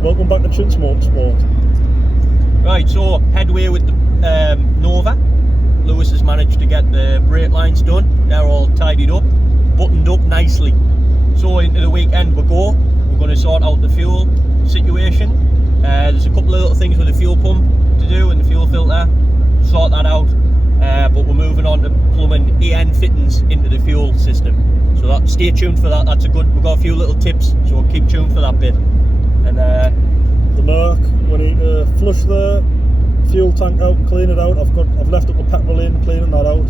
Welcome back to Chin's Motorsport. Right, so headway with the Nova. Lewis has managed to get the brake lines done. They're all tidied up, buttoned up nicely. So into the weekend we're going to sort out the fuel situation. There's a couple of little things with the fuel pump to do and the fuel filter, sort that out. But we're moving on to plumbing EN fittings into the fuel system. So stay tuned for that. We've got a few little tips, so keep tuned for that bit. And the Merc, we need to flush the fuel tank out and clean it out. I've left up the petrol in, cleaning that out.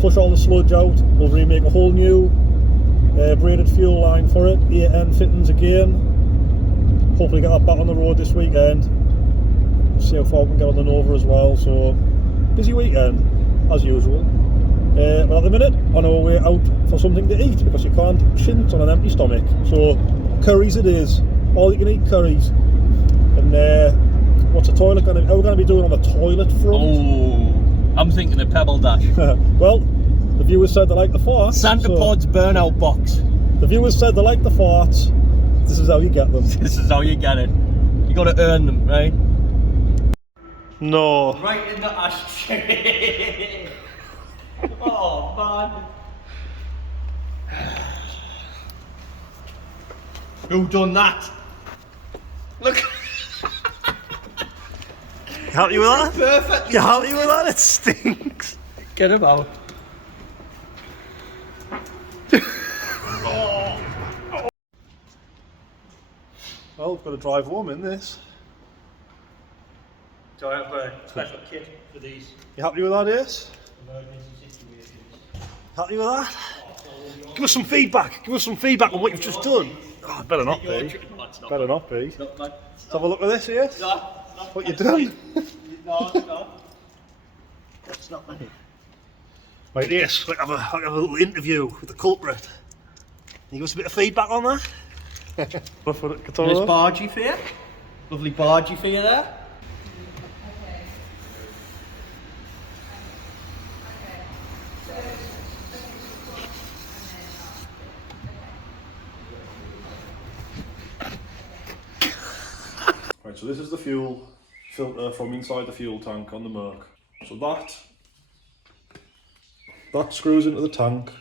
Flush all the sludge out. We'll remake a whole new braided fuel line for it. EN fittings again. Hopefully get that back on the road this weekend. See how far we can get on the Nova as well. So busy weekend as usual. But at the minute on our way out for something to eat, because you can't chint on an empty stomach. So curries it is. All you can eat curries. And what's the toilet going to be? How are we going to be doing on the toilet front? oh, I'm thinking a Pebble Dash. Well, the viewers said they like the farts. Santa Pod's burnout box. The viewers said they like the farts. This is how you get them. This is how you get it. You got to earn them, right? No. Right in the ashtray. Oh man. Who done that? Look. You happy with that? Perfect. You happy with that? It stinks. Get him out. Well, we've got to drive home in this. So I have a special kit for these You happy with that, Ace? emergency situations. Happy with that? Give us some feedback. Give us some feedback on what you've just done. Oh, better not be. Better not be. Let's have a look at this, Ace. What you done? No. That's not money. Right, Ace, let's have a little interview with the culprit. Can you give us a bit of feedback on that? There's bargee for you. Lovely bargee for you there. Right, so this is the fuel filter from inside the fuel tank on the Merc. So that screws into the tank.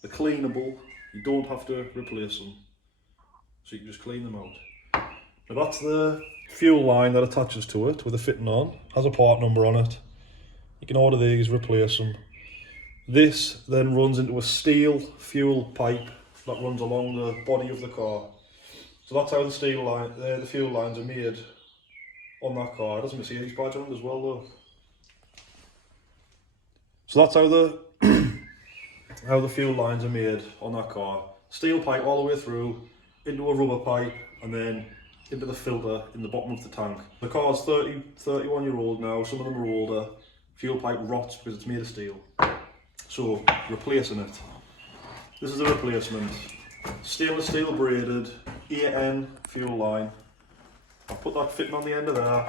They're cleanable, you don't have to replace them. So you can just clean them out. Now that's the fuel line that attaches to it with a fitting on, has a part number on it. You can order these, replace them. This then runs into a steel fuel pipe that runs along the body of the car. So that's how the steel line, the fuel lines are made on that car. It doesn't Mercedes badge on it as well though. So that's how the fuel lines are made on that car. Steel pipe all the way through, into a rubber pipe, and then into the filter in the bottom of the tank. The car's 31 year old now, some of them are older. Fuel pipe rots because it's made of steel. So, replacing it. This is the replacement. Stainless steel braided, EN fuel line. I've put that fitting on the end of there.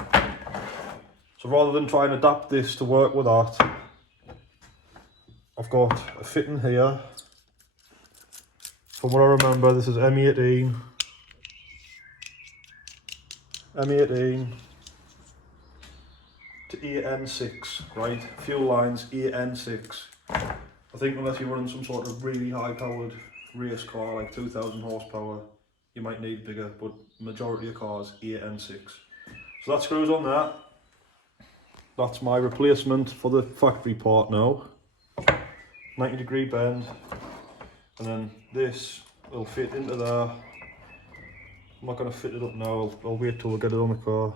So rather than try and adapt this to work with that, I've got a fitting here. From what I remember, this is M18 to EN6, right? Fuel lines EN6. I think unless you're running some sort of really high powered race car, like 2000 horsepower, you might need bigger, but majority of cars EN6. So that screws on there. That's my replacement for the factory part now. 90-degree bend, and then this will fit into there. I'm not going to fit it up now, I'll wait till we get it on the car.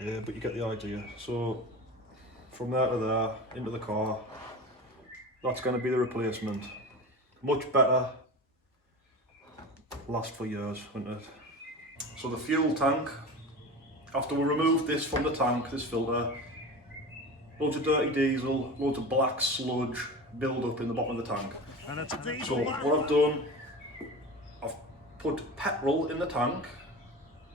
Yeah, but you get the idea. So from there to there, into the car, that's going to be the replacement. Much better, last for years, won't it? So the fuel tank, after we remove this from the tank, this filter, loads of dirty diesel, loads of black sludge build up in the bottom of the tank. And it's a diesel. So what I've done, I've put petrol in the tank,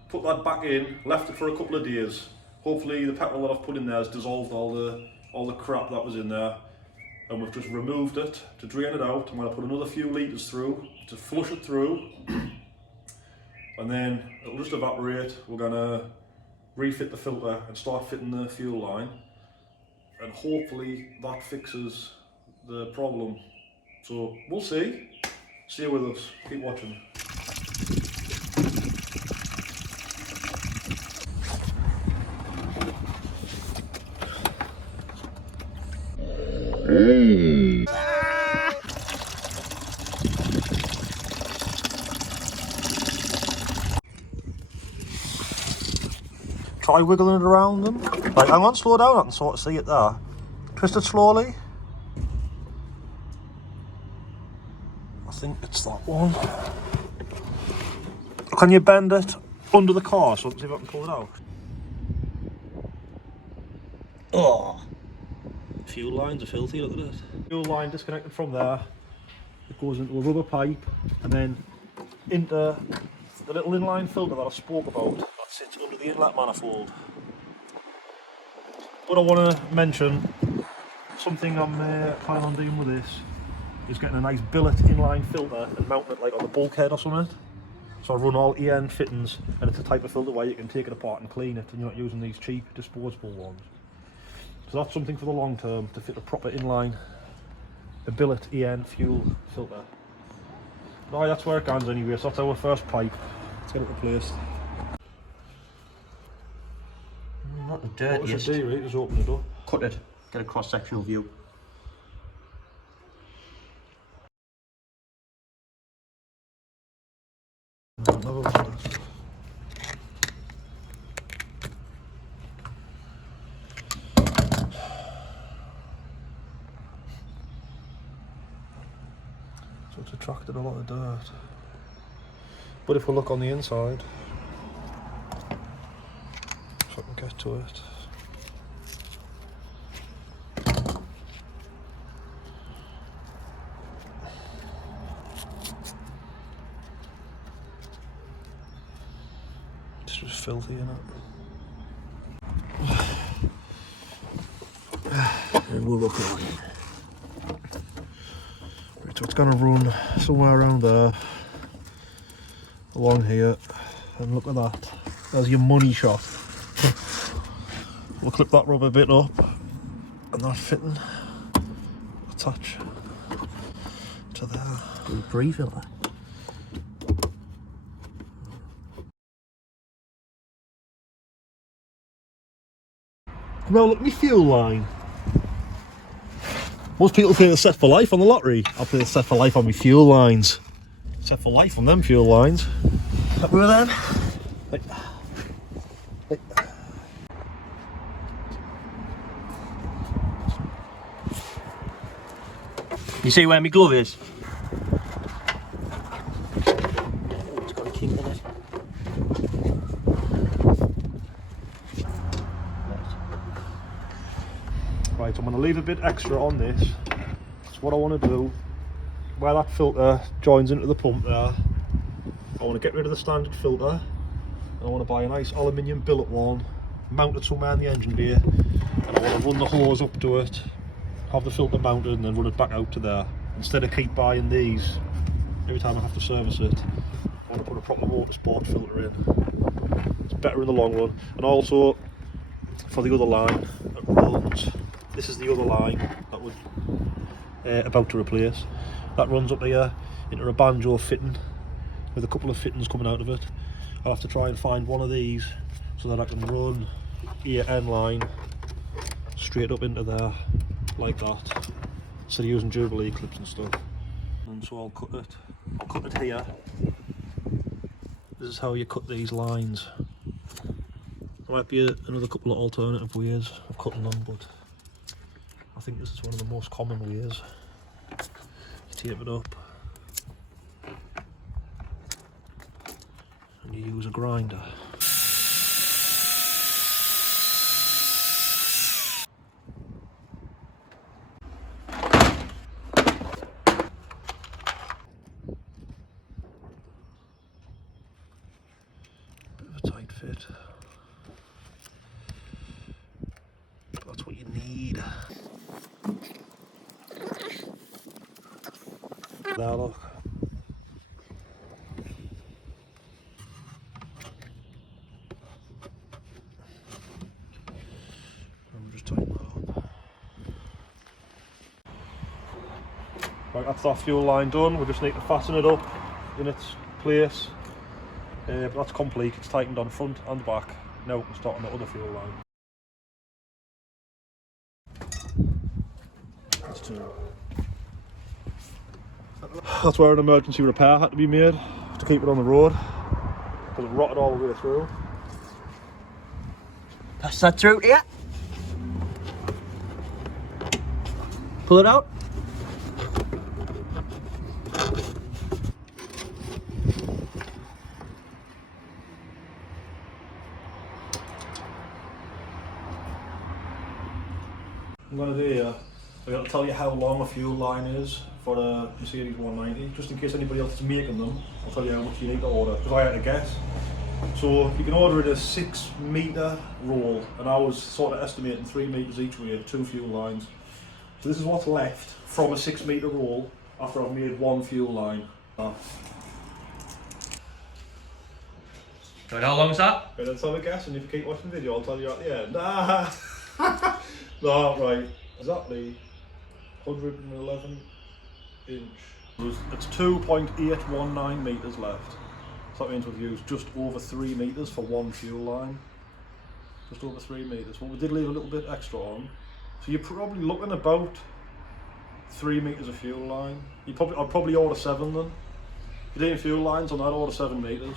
put that back in, left it for a couple of days. Hopefully the petrol that I've put in there has dissolved all the crap that was in there. and we've just removed it to drain it out. I'm going to put another few litres through to flush it through, and then it'll just evaporate. We're going to refit the filter and start fitting the fuel line, and hopefully that fixes the problem. So we'll see. Stay with us, keep watching. Try wiggling it around them. Right, hang on, slow down, I can sort of see it there. Twist it slowly. I think it's that one. Can you bend it under the car so let's see if I can pull it out? Oh, fuel lines are filthy, look at it. Fuel line disconnected from there. It goes into a rubber pipe and then into the little inline filter that I spoke about that sits under the inlet manifold. But I want to mention something I'm planning on doing with this is getting a nice billet inline filter and mounting it like on the bulkhead or something. So I run all EN fittings, and it's a type of filter where you can take it apart and clean it, and you're not using these cheap disposable ones. So that's something for the long term, to fit a proper inline, a billet EN fuel filter. No, that's where it goes anyway, so that's our first pipe. Let's get it replaced. Not the What dirtiest. does it do, right? Just open it up. Cut it. Get a cross-sectional view. So it's attracted a lot of dirt. But if we look on the inside, if I can get to it. It's just filthy, isn't it? And we'll look at it. Right, so it's going to run somewhere around there, along here, and look at that. There's your money shot. We'll clip that rubber bit up, and that fitting attach to there. Pre-filter. Now look at my fuel line. Most people play the set for life on the lottery. I'll play the set for life on my fuel lines. Set for life on them fuel lines. Happy with them? Like, You see where my glove is? it's got a kink in it. Right, I'm going to leave a bit extra on this. That's what I want to do. Where that filter joins into the pump there, I want to get rid of the standard filter, and I want to buy a nice aluminium billet one, mount it somewhere in the engine bay, and I want to run the hose up to it, have the filter mounted, and then run it back out to there. Instead of keep buying these every time I have to service it, I want to put a proper motorsport filter in. It's better in the long run. And also for the other line that runs, this is the other line that we're about to replace. That runs up here into a banjo fitting with a couple of fittings coming out of it. I'll have to try and find one of these so that I can run EN line straight up into there like that, instead of using Jubilee clips and stuff. And so I'll cut it here. This is how you cut these lines. There might be another couple of alternative ways of cutting them, but I think this is one of the most common ways. You tape it up and you use a grinder. Bit of a tight fit. That's what you need. There, look. I'm just tighten that up. Right, that's that fuel line done. We just need to fasten it up in its place. But that's complete. It's tightened on front and back. Now we can start on the other fuel line. That's where an emergency repair had to be made to keep it on the road because it rotted all the way through. Pass that through here. Pull it out. I'm going to do here, I'm going to tell you how long a fuel line is for a Mercedes 190, just in case anybody else is making them. I'll tell you how much you need to order, because I had to guess. So you can order it a 6 metre roll, and I was sort of estimating 3 metres each way, 2 fuel lines. So this is what's left from a 6 metre roll after I've made 1 fuel line. So how long's that? Right, let's have a guess, and if you keep watching the video I'll tell you at the end. No, right, exactly 111 inch. It's 2.819 metres left. So that means we've used just over 3 metres for 1 fuel line. Just over 3 metres. Well, we did leave a little bit extra on. So you're probably looking about 3 metres of fuel line. I'd probably order 7 then. If you're doing fuel lines on that, order 7 metres.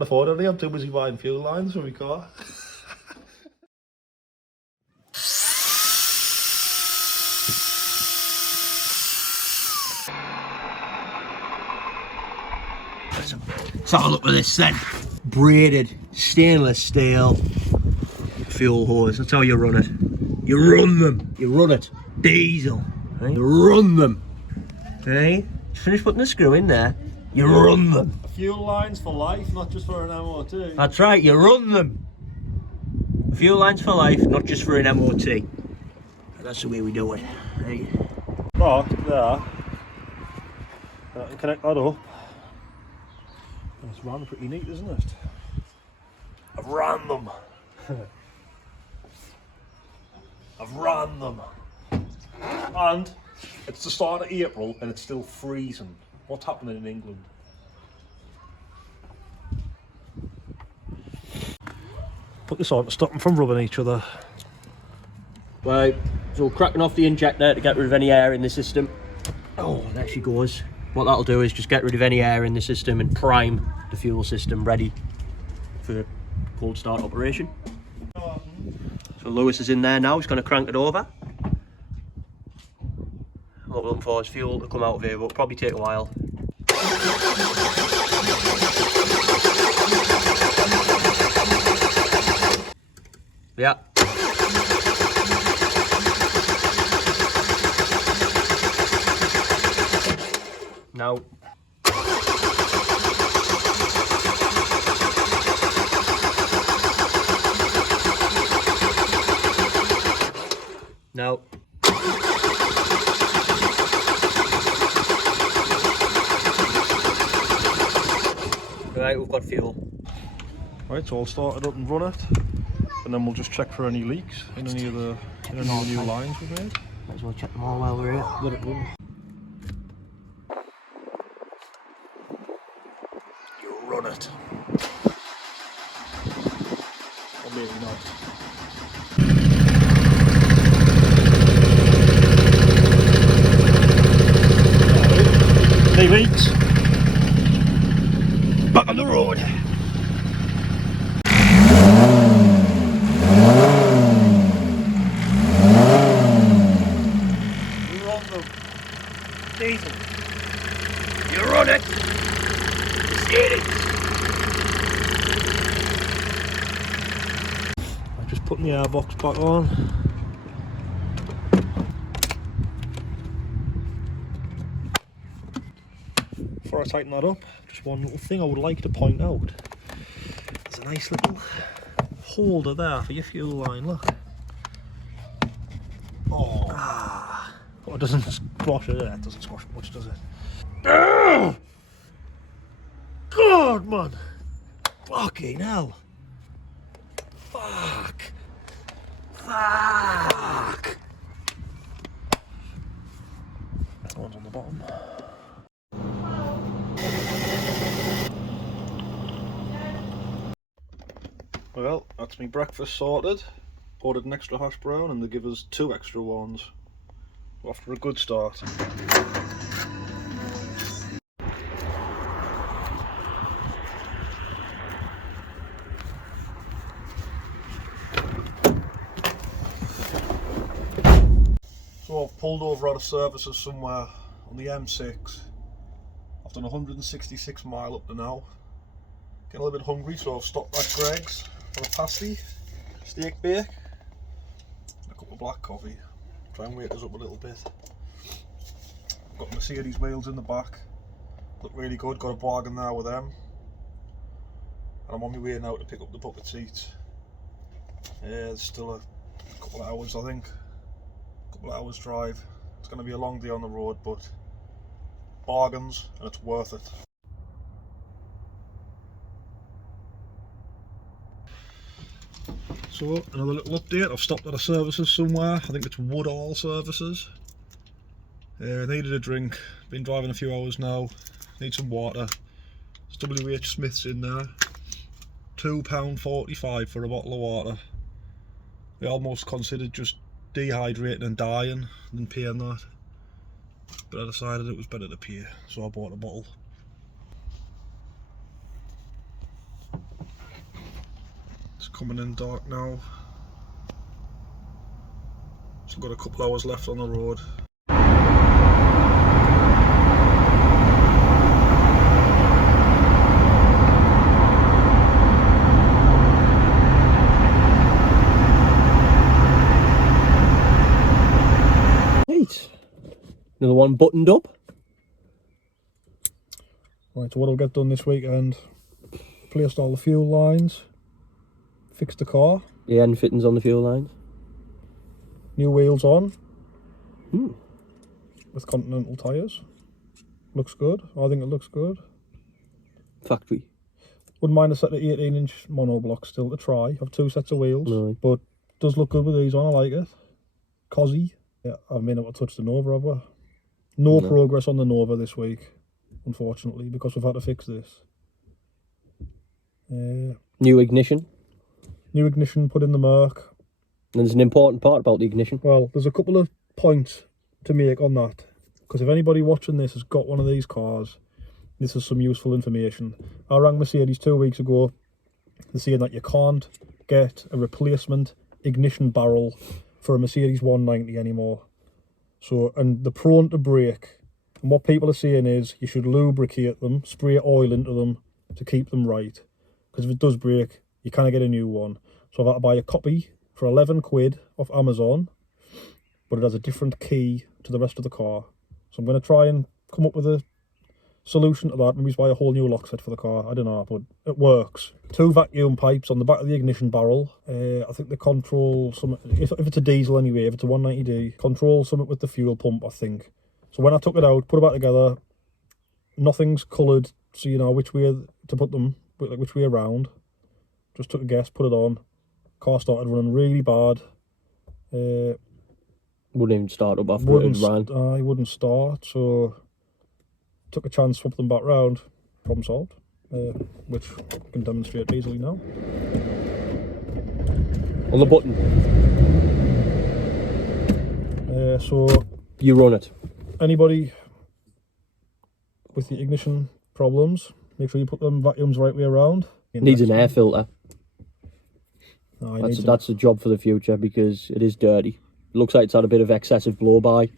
Afford it, I'm too busy buying fuel lines for my car. Let's have a look at this then. Braided stainless steel fuel hose. That's how you run it. You run them. You run it. Diesel. Right? You run them. Okay. Finish putting the screw in there. You run them. Fuel lines for life, not just for an MOT. That's right. You run them. Fuel lines for life, not just for an MOT. That's the way we do it. Right. Right, there. I can connect that up. It's ran pretty neat, isn't it? I've ran them. I've ran them. And it's the start of April and it's still freezing. What's happening in England? Put this on to stop them from rubbing each other. Right, so we're cracking off the injector to get rid of any air in the system. Oh, there she goes. What that'll do is just get rid of any air in the system and prime the fuel system ready for cold start operation. So Lewis is in there now, he's going to crank it over. What we're looking for is fuel to come out of here, but it'll probably take a while. Yeah. Now. Now. Right, we've got fuel. Right, so I'll start it up and run it, and then we'll just check for any leaks in any of the new lines we've made. Might as well check them all while we're here. Let it run. You run it. Oh, maybe not. 3 weeks. Back on the road. You run them. Diesel. You run it. Mercedes. I'm just putting the airbox back on. Before I tighten that up, just one little thing I would like to point out. There's a nice little holder there for your fuel line, look. Oh. But it doesn't squash it, it doesn't squash much, does it? Ah! God, man. Fucking hell. Fuck. Fuck. That one's on the bottom. Well, that's me breakfast sorted. Ordered an extra hash brown and they give us 2 extra ones. We're off to a good start. So I've pulled over out of services somewhere on the M6. I've done 166 mile up to now. Getting a little bit hungry, so I've stopped at Greg's for a pasty, steak bake, and a cup of black coffee. Try and wake us up a little bit. Got Mercedes wheels in the back. Look really good, got a bargain there with them. And I'm on my way now to pick up the bucket seats. There's still a couple of hours, I think. A couple of hours drive. It's going to be a long day on the road, but bargains and it's worth it. So another little update, I've stopped at a services somewhere, I think it's Woodall Services. Needed a drink, been driving a few hours now, need some water. It's WH Smith's in there, £2.45 for a bottle of water. I almost considered just dehydrating and dying than paying that, but I decided it was better to pay, so I bought a bottle. It's coming in dark now. Still got a couple hours left on the road. Right. Another one buttoned up. Right, so what I'll get done this weekend, placed all the fuel lines, fixed the car. The end fittings on the fuel lines. New wheels on. With Continental tyres. Looks good. I think it looks good. Factory. Wouldn't mind a set of 18-inch monoblock still to try. Have 2 sets of wheels. No. But does look good with these on, I like it. Cosy. Yeah, I've been able to touch the Nova, have I? No progress on the Nova this week, unfortunately, because we've had to fix this. New ignition. New ignition put in the Merc. And there's an important part about the ignition. Well, there's a couple of points to make on that, because if anybody watching this has got one of these cars, this is some useful information. I rang Mercedes 2 weeks ago. They're saying that you can't get a replacement ignition barrel for a Mercedes 190 anymore. So, and they're prone to break. And what people are saying is you should lubricate them, spray oil into them to keep them right. Because if it does break, you can't get a new one. So I've had to buy a copy for 11 quid off Amazon, but it has a different key to the rest of the car. So I'm going to try and come up with a solution to that. Maybe buy a whole new lock set for the car. I don't know, but it works. 2 vacuum pipes on the back of the ignition barrel. I think they control some, if it's a diesel anyway, if it's a 190D, control something with the fuel pump, I think. So when I took it out, put it back together, nothing's coloured, so you know which way to put them, like which way around. Just took a guess, put it on. Car started running really bad. Wouldn't even start up after it ran. I wouldn't start, so took a chance, swapped them back round. Problem solved, which I can demonstrate easily now. On the button. So you run it. Anybody with the ignition problems, make sure you put them vacuums right way around. Needs an air filter. No, that's a job for the future because it is dirty. It looks like it's had a bit of excessive blow by.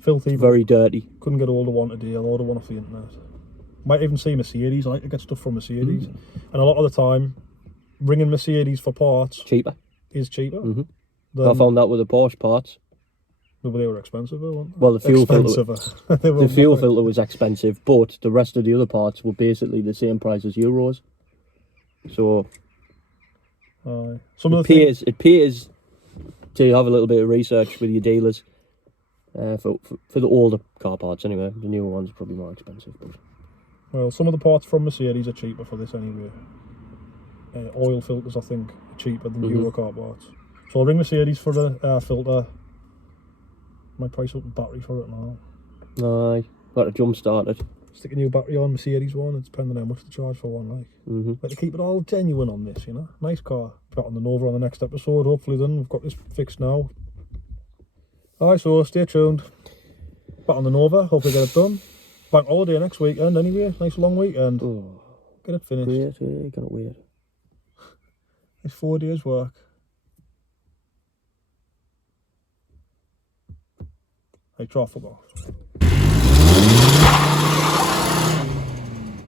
Filthy. Very dirty. Couldn't get hold of one today. I ordered one off the internet. Might even see Mercedes. I like to get stuff from Mercedes. And a lot of the time, ringing Mercedes for parts cheaper. Is cheaper. I found that with the Porsche parts. But they were expensive, weren't they? Well, the fuel filter. The fuel filter was expensive, but the rest of the other parts were basically the same price as Euros. So it appears to have a little bit of research with your dealers. For the older car parts anyway. The newer ones are probably more expensive, but Well, some of the parts from Mercedes are cheaper for this anyway. Oil filters, I think, are cheaper than Euro car parts. So I'll ring Mercedes for the air filter. Might price up the battery for it now. aye, got to jump start it. Stick a new battery on Mercedes one, it's depending on how much to charge for one, like. Like to keep it all genuine on this, you know. Nice car. Got on the Nova on the next episode, hopefully then. We've got this fixed now. Alright, so stay tuned. Back on the Nova, hopefully get it done. Bank holiday next weekend anyway, nice long weekend. Oh, Get it finished. great, yeah, cannot wait. It's 4 days work. Hey, try football.